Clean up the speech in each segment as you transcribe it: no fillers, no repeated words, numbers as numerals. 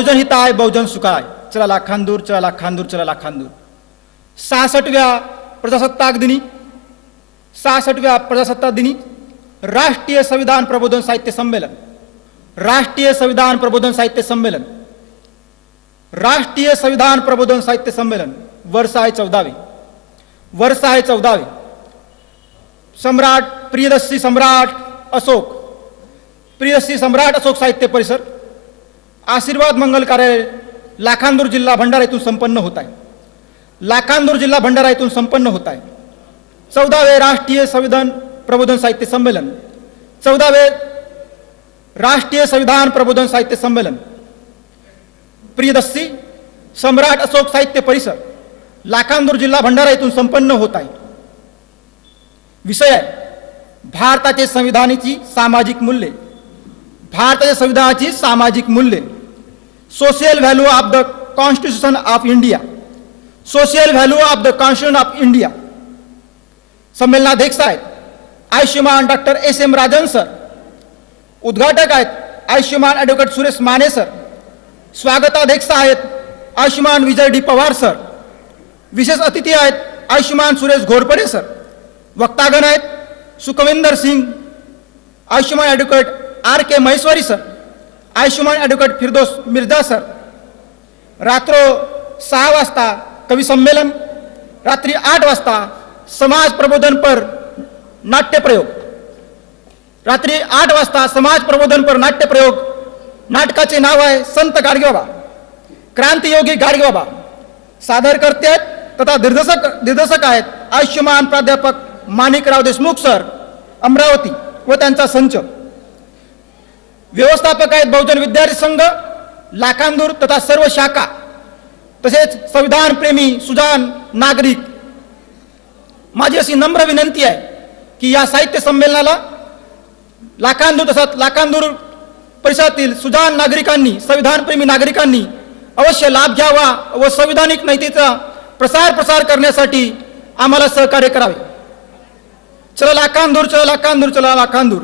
बहुजन हिताय बहुजन सुखाय, चला लाखांदूर, चला लाखांदूर, चला लाखांदूर. 66व्या प्रजासत्ताक दिनी, 66व्या प्रजासत्ताक दिनी राष्ट्रीय संविधान प्रबोधन साहित्य संमेलन, राष्ट्रीय संविधान प्रबोधन साहित्य संमेलन, राष्ट्रीय संविधान प्रबोधन साहित्य संमेलन वर्ष आहे 14वे, वर्ष आहे 14वे. सम्राट प्रियदर्शी सम्राट अशोक, प्रियदर्शी सम्राट अशोक साहित्य परिसर, आशीर्वाद मंगल कार्यालय, लाखांदूर जिल्हा भंडारा येथून संपन्न होत आहे. लाखांदूर जिल्हा भंडारा येथून संपन्न होत आहे 14वे राष्ट्रीय संविधान प्रबोधन साहित्य संमेलन, 14वे राष्ट्रीय संविधान प्रबोधन साहित्य संमेलन, प्रियदर्शी सम्राट अशोक साहित्य परिसर, लाखांदूर जिल्हा भंडारा येथून संपन्न होत आहे. विषय आहे भारताचे संविधानाची सामाजिक मूल्ये, भारताच्या संविधानाची सामाजिक मूल्ये, social value of the constitution of India, social value of the constitution of India. संमेलनाध्यक्ष आहेत आयुष्यमान डॉक्टर एस.एम. राजन सर, उद्घाटक आहेत आयुष्यमान ॲडव्होकेट सुरेश माने सर, स्वागताध्यक्ष आहेत आयुष्यमान विजय डी पवार सर, विशेष अतिथी आहेत आयुष्यमान सुरेश घोरपडे सर, वक्तागण आहेत सुखविंदर सिंग, आयुष्यमान ॲडव्होकेट आर.के. महेश्वरी सर, आयुष्यमान ॲडव्होकेट फिरदोस मिर्झा सर. रात्र 6 वाजता कवी संमेलन, रात्री 8 वाजता समाज प्रबोधन पर नाट्य प्रयोग, रात्री 8 वाजता समाज प्रबोधन पर नाट्य प्रयोग. नाटकाचे नाव आहे संत गाडगेबाबा, क्रांतियोगी गाडगेबाबा. सादरकर्ते आहेत तथा दिग्दर्शक आहेत आयुष्यमान प्राध्यापक माणिकराव देशमुख सर, अमरावती व त्यांचा संच. व्यवस्थापक आहेत बहुजन विद्यार्थी संघ लाखांदूर तथा सर्व शाखा, तसेच संविधान प्रेमी सुजान नागरिक. माझी अशी नम्र विनंती आहे की या साहित्य संमेलनाला लाखांदूर तसंच लाखांदूर परिसरातील सुजान नागरिकांनी, संविधान प्रेमी नागरिकांनी अवश्य लाभ घ्यावा व संविधानिक नैतिकतेचा प्रसार करण्यासाठी आम्हाला सहकार्य करावे. चला लाखांदूर, चला लाखांदूर, चला लाखांदूर.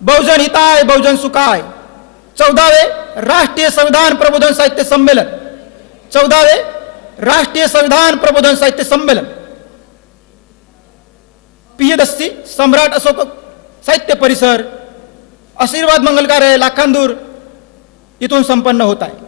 बहुजन हिताय बहुजन सुखाय. 14वे राष्ट्रीय संविधान प्रबोधन साहित्य संमेलन, 14वे राष्ट्रीय संविधान प्रबोधन साहित्य संमेलन, प्रियदर्शी सम्राट अशोक साहित्य परिसर, आशीर्वाद मंगल कार्यालय, लाखांदूर इथून संपन्न होत आहे.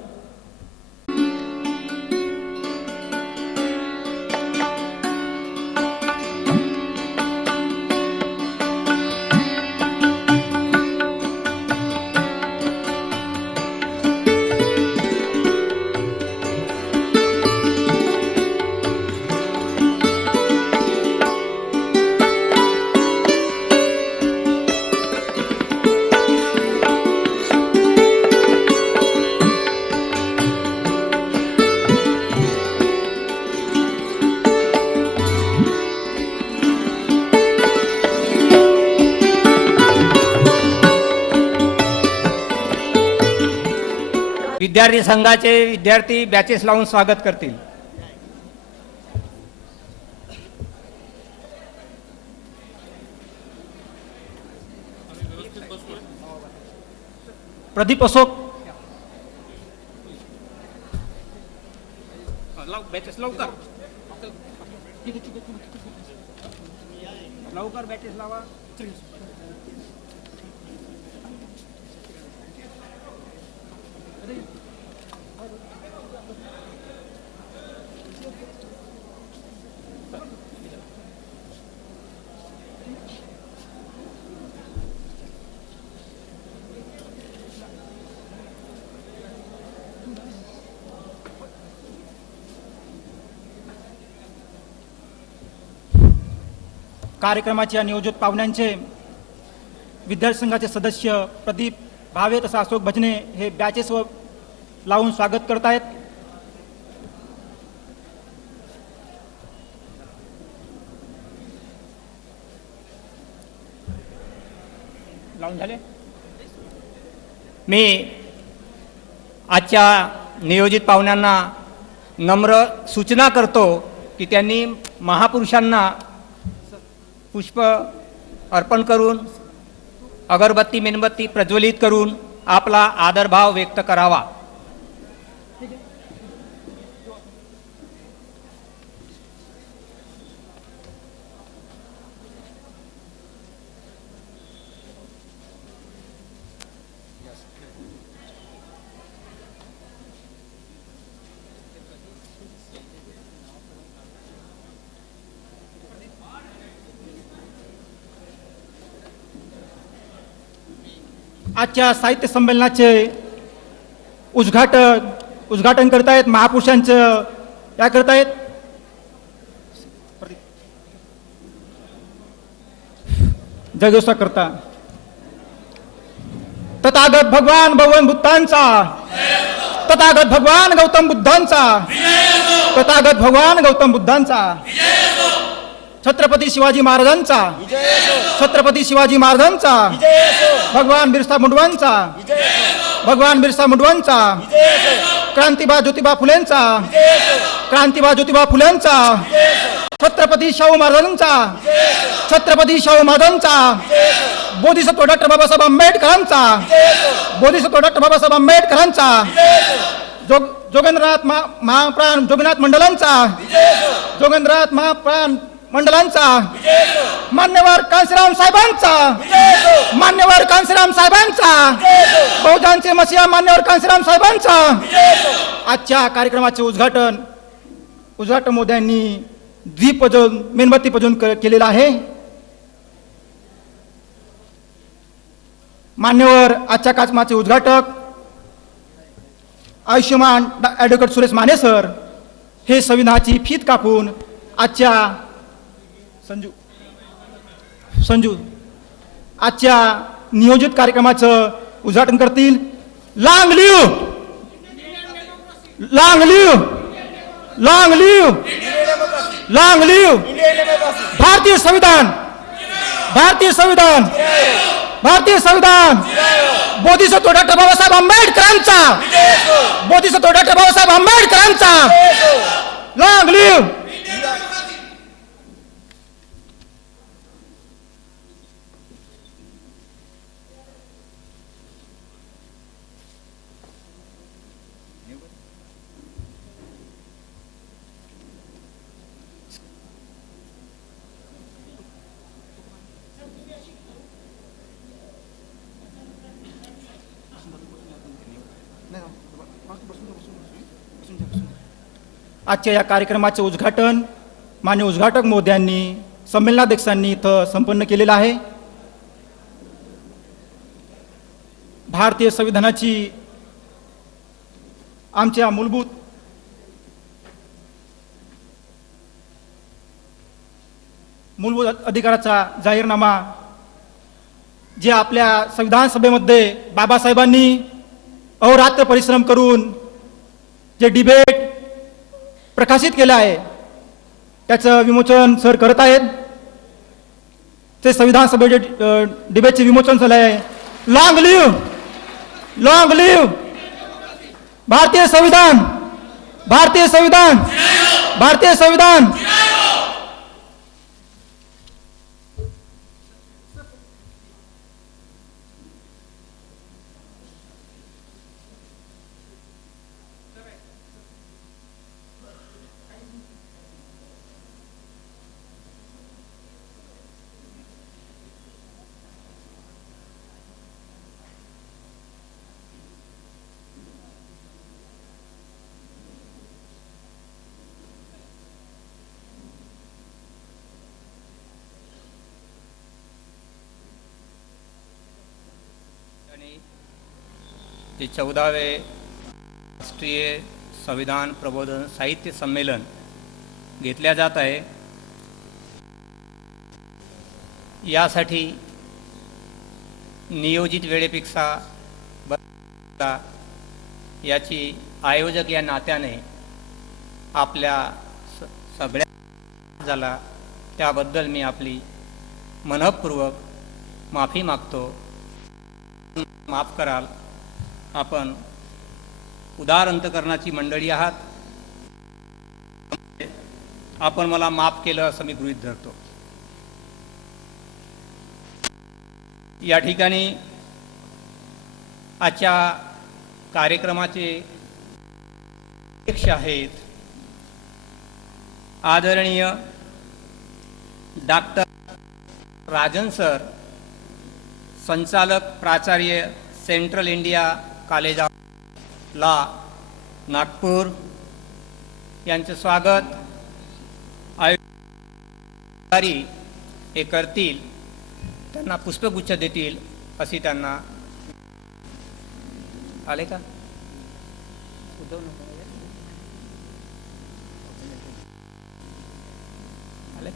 विद्यार्थी संघाचे विद्यार्थी बॅचेस लावून स्वागत करतील. प्रदीप अशोक, बॅचेस लवकर लवकर बॅचेस लावा. कार्यक्रमाच्या नियोजित पाहुण्यांचे विद्यार्थी संघाचे सदस्य प्रदीप भावे तथा अशोक भजने हे बॅचेस लावून स्वागत करत आहेत. लावून झाले. मी आजच्या नियोजित पाहुण्यांना नम्र सूचना करतो की त्यांनी महापुरुषांना पुष्प अर्पण करून अगरबत्ती मेणबत्ती प्रज्वलित करून आपला आदरभाव व्यक्त करावा. आजच्या साहित्य संमेलनाचे उद्घाटन करतायत महापुरुषांचं या करतायत जगदोषा करता तथागत भगवान बुद्धांचा, तथागत भगवान गौतम बुद्धांचा, तथागत भगवान गौतम बुद्धांचा, छत्रपती शिवाजी महाराजांचा, छत्रपती शिवाजी महाराजांचा, भगवान बिरसा मुंडांचा, भगवान बिरसा मुंडांचा, क्रांतिबा ज्योतिबा फुलेंचा, क्रांतिबा ज्योतिबा फुलेंचा, छत्रपती शाहू महाराजांचा, छत्रपती शाहू महाराजांचा, बोधिसत्व डॉक्टर बाबासाहेब आंबेडकरांचा, बोधिसत्व डॉक्टर बाबासाहेब आंबेडकरांचा, जोगेंद्रनाथ महाप्राण जोगीनाथ मंडलांचा, जोगेंद्रनाथ महाप्राण मंडलांचा, मान्यवर कांशीराम साहेबांचा, मान्यवर कांशीराम साहेबांचा, बहुजनचे मसीहा मान्यवर कांशीराम साहेबांचा. आजच्या कार्यक्रमाचे उद्घाटन मोद्यांनी दीप मेणबत्ती प्रज्वलन केलेला आहे. मान्यवर आजच्या कार्यक्रमाचे उद्घाटक आयुष्यमान ॲडव्होकेट सुरेश माने सर हे संविधानाची फीत कापून आजच्या संजू आजच्या नियोजित कार्यक्रमाचं उद्घाटन करतील. Long live, long live, long live, long live भारतीय संविधान, भारतीय संविधान, भारतीय संविधान. बोधिसत्व डॉक्टर बाबासाहेब आंबेडकरांचा, बोधिसत्व डॉक्टर बाबासाहेब आंबेडकरांचा. Long live. आजच्या या कार्यक्रमाचे उद्घाटन मान्य उद्घाटक महोदयांनी संमेलनाध्यक्षांनी इथं संपन्न केलेलं आहे. भारतीय संविधानाची आमच्या मूलभूत अधिकाराचा जाहीरनामा जे आपल्या संविधान सभेमध्ये बाबासाहेबांनी अहोरात्र परिश्रम करून जे डिबेट प्रकाशित केलं आहे त्याचं विमोचन सर करत आहेत. ते संविधान सभेचे डिबेटचे विमोचन झालं आहे. लॉंग लिव्ह, लॉंग लिव्ह भारतीय संविधान, भारतीय संविधान, भारतीय संविधान. जे 14वे राष्ट्रीय संविधान प्रबोधन साहित्य संमेलन घेतल्या जात आहे. यासाठी नियोजित वेळेपेक्षा याची आयोजक या नात्याने आपल्या सगळ्या झाला त्याबद्दल मी आपली मनःपूर्वक माफी मागतो. माफ कराल. आपण उदार अंतकरणाची मंडळी आहात. आपण मला माफ केलं असं मी गृहीत धरतो. या ठिकाणी आजच्या कार्यक्रमाचे अध्यक्ष आहेत आदरणीय डॉक्टर राजन सर, संचालक प्राचार्य central India college of law Nagpur, यांचे स्वागत अधिकारी हे करतील, त्यांना पुष्पगुच्छ देतील अशी त्यांना आले का आले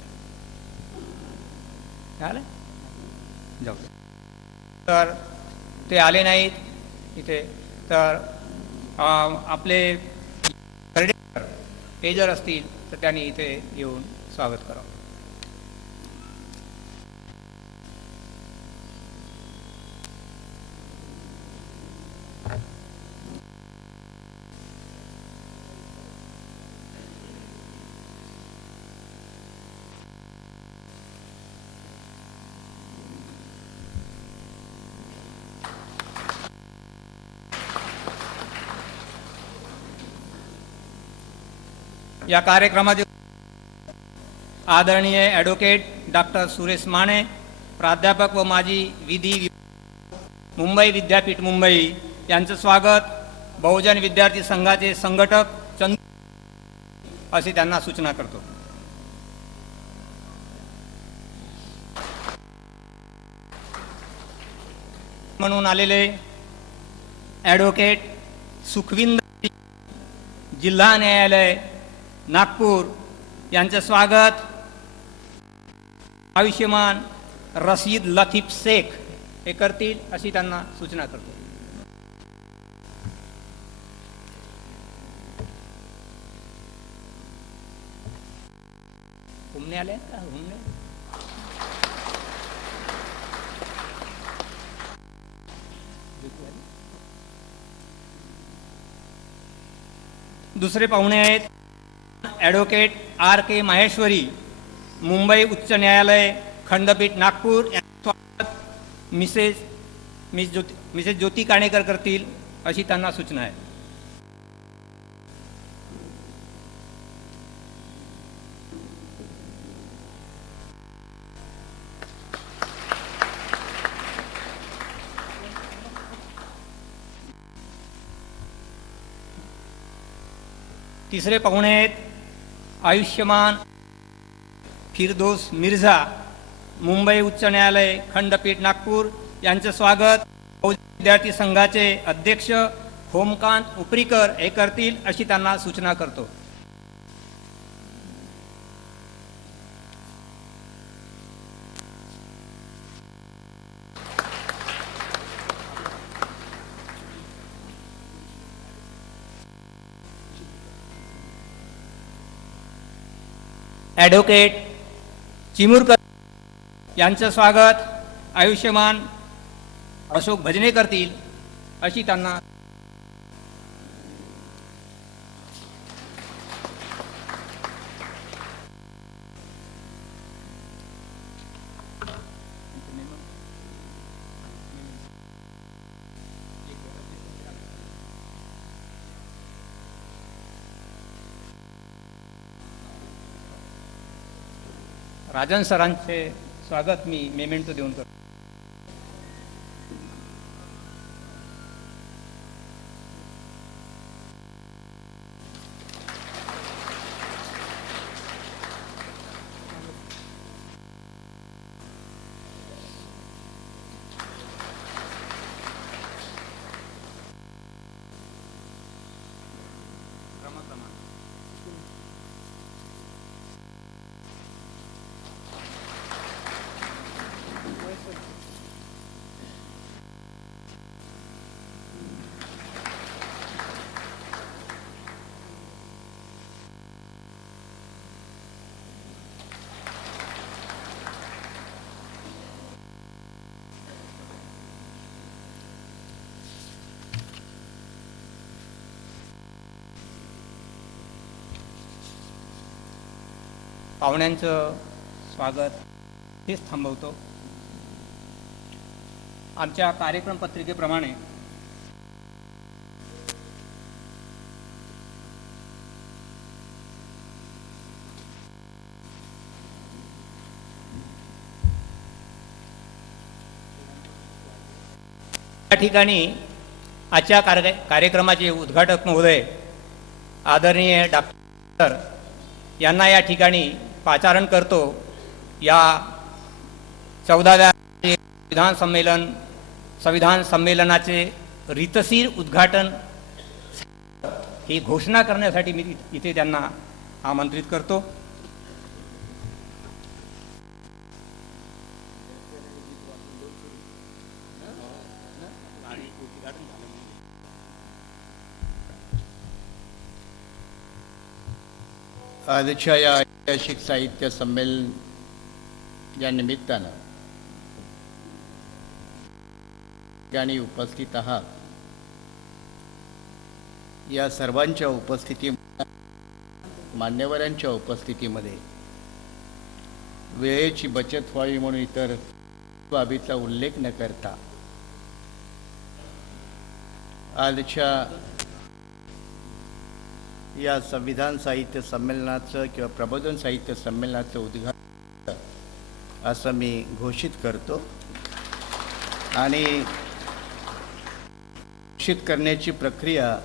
आले जाऊ दे. तर ते आले नाहीत इथे, तर आपले हे जर असतील तर त्यांनी इथे येऊन स्वागत करावं. या कार्यक्रमाचे आदरणीय ॲडव्होकेट डॉक्टर सुरेश माने, प्राध्यापक व माजी विधी मुंबई विद्यापीठ मुंबई, यांचं स्वागत बहुजन विद्यार्थी संघाचे संघटक चंद्र अशी त्यांना सूचना करतो. म्हणून आलेले ॲडव्होकेट सुखविंदर, जिल्हा न्यायालय नागपूर, यांचे स्वागत आयुष्यमान रशीद लतीफ शेख हे करतील अशी त्यांना सूचना करतो. घुमने आले का घुमने? दुसरे पाहुणे आहेत ॲडव्होकेट आर के माहेश्वरी, मुंबई उच्च न्यायालय खंडपीठ नागपूर, मिसेस ज्योती काणेकर करतील अशी त्यांना सूचना आहे. तिसरे पाहुणे आहेत आयुष्यमान फिरदोस मिर्झा, मुंबई उच्च न्यायालय खंडपीठ नागपूर, यांचे स्वागत विद्यार्थी संघाचे अध्यक्ष होमकांत उपरीकर हे करतील अशी त्यांना सूचना करतो. ॲडव्होकेट चिमुरकर यांचं स्वागत आयुष्यमान अशोक भजने करतील अशी त्यांना राजन सरांचे स्वागत मी मेमेंटो देऊन करतो. पाहुण्यांचं स्वागत हेच थांबवतो. आमच्या कार्यक्रम पत्रिकेप्रमाणे या ठिकाणी आजच्या कार्यक्रमाचे उद्घाटक महोदय आदरणीय डॉक्टर यांना या ठिकाणी पाचारण करतो. या 14व्या संविधान संमेलनाचे रीतशीर उद्घाटन ही घोषणा करण्यासाठी मी इथे त्यांना आमंत्रित करतो. आजच्या या ऐतिहासिक साहित्य संमेलन या निमित्तानं ठिकाणी उपस्थित आहात. या सर्वांच्या उपस्थिती मान्यवरांच्या उपस्थितीमध्ये वेळेची बचत व्हावी म्हणून इतर बाबीचा उल्लेख न करता आजच्या या संविधान साहित्य संमेलनाचं किंवा प्रबोधन साहित्य संमेलनाचं उद्घाटन असं मी घोषित करतो. आणि घोषित करण्याची प्रक्रिया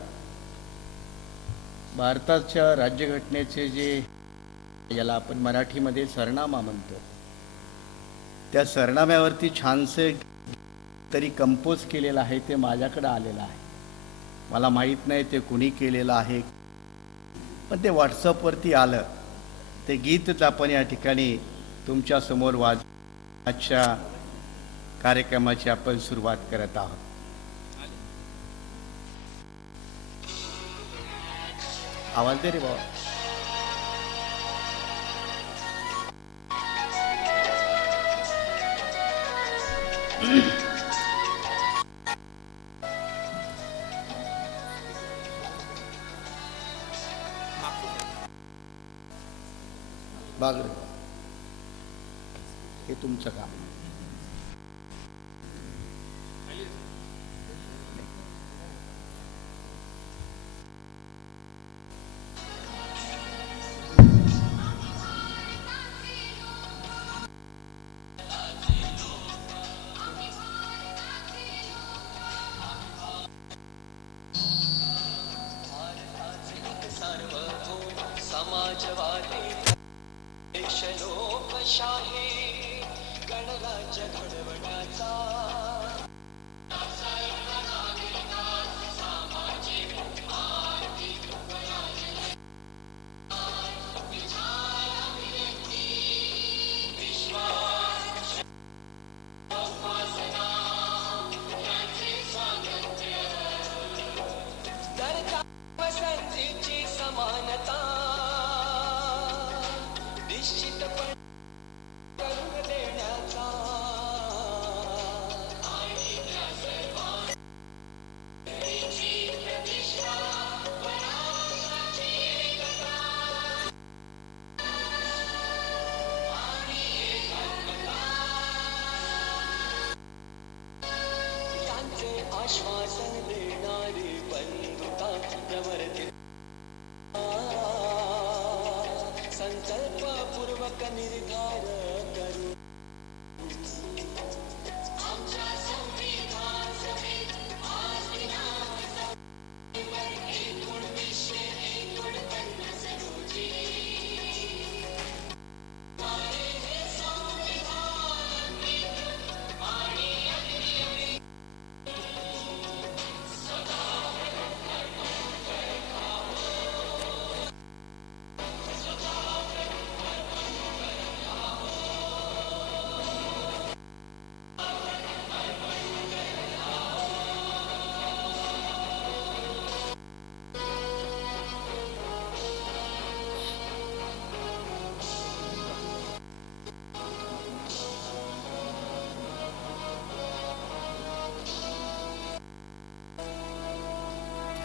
भारताच्या राज्यघटनेचे जे याला आपण मराठीमध्ये सरनामा म्हणतो त्या सरनाम्यावरती छानसे तरी कंपोज केलेलं आहे ते माझ्याकडे आलेलं आहे. मला माहीत नाही ते कुणी केलेलं आहे, पण ते व्हॉट्सअपवरती आलं. ते गीतच आपण या ठिकाणी तुमच्यासमोर आजच्या कार्यक्रमाची आपण सुरुवात करत आहोत. आवाज दे रे बाबा. बागरे हे तुमचं काम.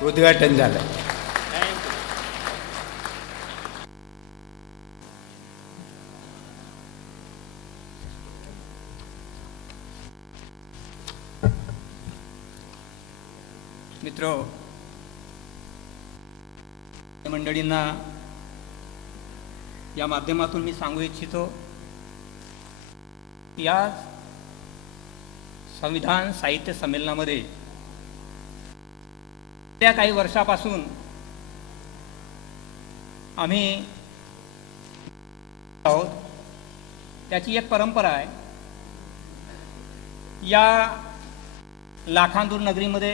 उद्घाटन झालं. मित्र मंडळींना या माध्यमातून मी सांगू इच्छितो, या संविधान साहित्य संमेलनामध्ये त्या काही वर्षापासून आम्ही आहोत. त्याची एक परंपरा आहे. या लाखांदूर नगरीमध्ये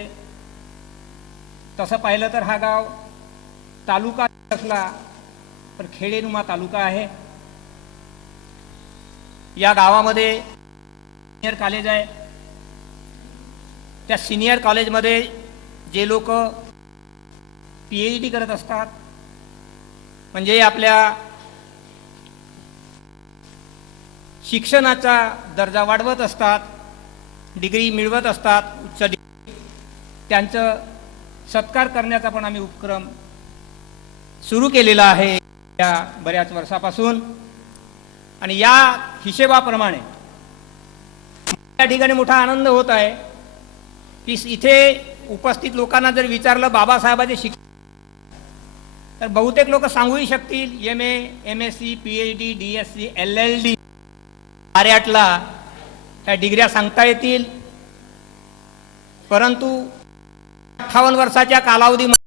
तसं पाहिलं तर हा गाव तालुका असला पण खेडेनुमा तालुका आहे. या गावामध्ये सिनियर कॉलेज आहे. त्या सिनियर कॉलेजमध्ये जे लोक PhD करत असतात, म्हणजे आपल्या शिक्षणाचा दर्जा वाढवत असतात, डिग्री मिळवत असतात, उच्च डिग्री, त्यांचं सत्कार करण्याचा पण आम्ही उपक्रम सुरू केलेला आहे या बऱ्याच वर्षापासून. आणि या हिशेबाप्रमाणे या ठिकाणी मोठा आनंद होत आहे की इथे उपस्थित लोकांना जर विचारलं बाबासाहेबांचे शिक्षण, तर बहुतेक लोक सांगूही शकतील MA, MSc, PhD, DSc, LLD, आर्याटला ह्या डिग्र्या सांगता येतील. परंतु 58 वर्षाच्या कालावधीमध्ये